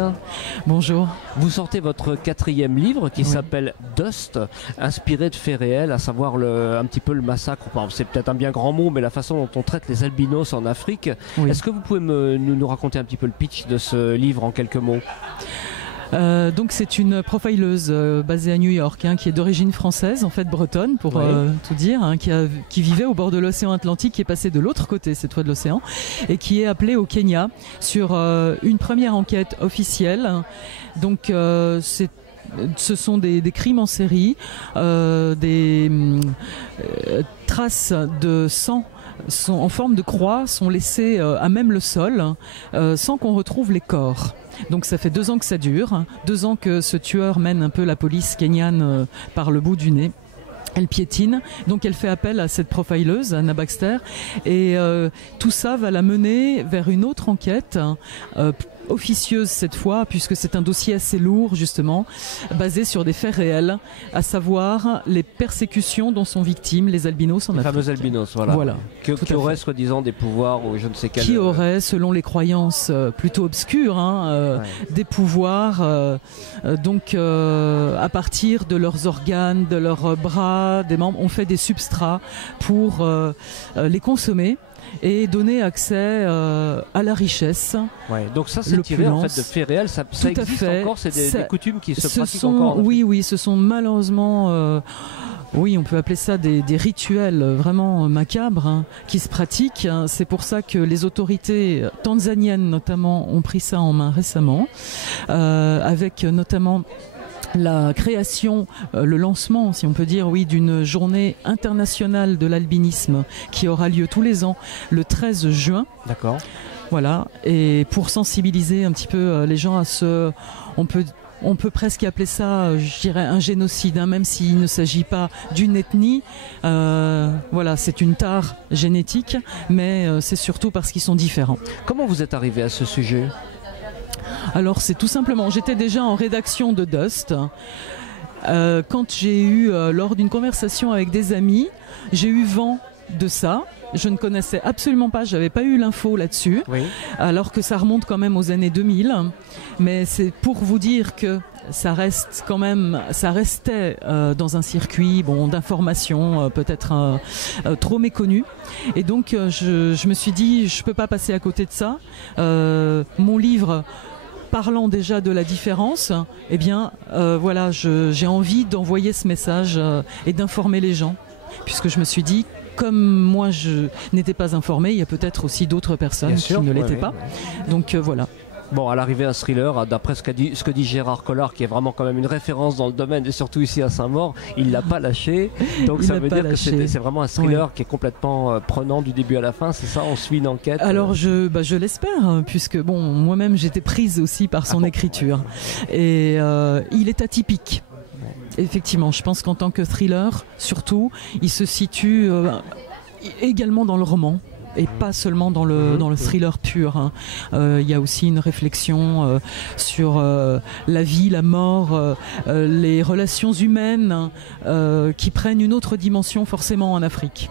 Célia. Bonjour. Vous sortez votre 4e livre qui s'appelle Dust, inspiré de faits réels, à savoir un petit peu le massacre. Enfin, c'est peut-être un bien grand mot, mais la façon dont on traite les albinos en Afrique. Oui. Est-ce que vous pouvez nous raconter un petit peu le pitch de ce livre en quelques mots? Donc c'est une profileuse basée à New York, qui est d'origine française, en fait bretonne pour tout dire, qui vivait au bord de l'océan Atlantique, qui est passé de l'autre côté cette fois de l'océan, et qui est appelée au Kenya sur une première enquête officielle. Donc ce sont des crimes en série, des traces de sang en forme de croix sont laissées à même le sol sans qu'on retrouve les corps. Donc ça fait 2 ans que ça dure, 2 ans que ce tueur mène un peu la police kenyane par le bout du nez. Elle piétine, donc elle fait appel à cette profileuse, Anna Baxter, et tout ça va la mener vers une autre enquête officieuse cette fois, puisque c'est un dossier assez lourd justement, basé sur des faits réels, à savoir les persécutions dont sont victimes les albinos en Afrique. Les fameux albinos, voilà. Qui auraient soi-disant des pouvoirs ou je ne sais quel... Qui auraient, selon les croyances plutôt obscures, des pouvoirs, à partir de leurs organes, de leurs bras, des membres, on fait des substrats pour les consommer et donner accès à la richesse. Ouais, donc ça c'est tiré en fait de faits réels, ça existe encore, c'est des coutumes qui se pratiquent encore. Oui, ce sont malheureusement, on peut appeler ça des rituels vraiment macabres qui se pratiquent. C'est pour ça que les autorités tanzaniennes notamment ont pris ça en main récemment, avec notamment la création, le lancement, si on peut dire, d'une journée internationale de l'albinisme qui aura lieu tous les ans le 13 juin. D'accord. Voilà, et pour sensibiliser un petit peu les gens à ce... On peut presque appeler ça, je dirais, un génocide, même s'il ne s'agit pas d'une ethnie. C'est une tare génétique, mais c'est surtout parce qu'ils sont différents. Comment vous êtes arrivé à ce sujet ? Alors c'est tout simplement, j'étais déjà en rédaction de Dust. Quand j'ai eu, lors d'une conversation avec des amis, j'ai eu vent de ça. Je ne connaissais absolument pas, j'avais pas eu l'info là-dessus, alors que ça remonte quand même aux années 2000. Mais c'est pour vous dire que ça restait dans un circuit d'information peut-être trop méconnu. Et donc je me suis dit, je peux pas passer à côté de ça. Mon livre parlant déjà de la différence, j'ai envie d'envoyer ce message et d'informer les gens, puisque je me suis dit, comme moi je n'étais pas informée, il y a peut-être aussi d'autres personnes qui ne l'étaient pas. Donc voilà. Bon, à l'arrivée, un thriller, d'après ce que dit Gérard Collard, qui est vraiment quand même une référence dans le domaine, et surtout ici à Saint-Maur, il l'a pas lâché. Donc ça veut dire que c'est vraiment un thriller qui est complètement prenant du début à la fin, c'est ça? On suit une enquête. Alors je l'espère, puisque moi-même j'étais prise aussi par son écriture. Et il est atypique. Effectivement, je pense qu'en tant que thriller, surtout, il se situe également dans le roman. Et pas seulement dans le thriller pur. Il y a aussi une réflexion sur la vie, la mort, les relations humaines qui prennent une autre dimension forcément en Afrique.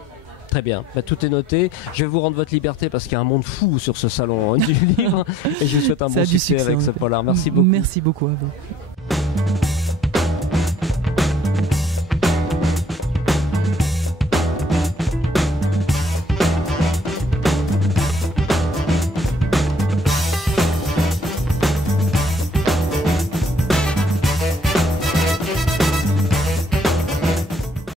Très bien, tout est noté. Je vais vous rendre votre liberté parce qu'il y a un monde fou sur ce salon du livre. Et je vous souhaite un bon succès avec ce polar. Merci beaucoup. Merci beaucoup à vous.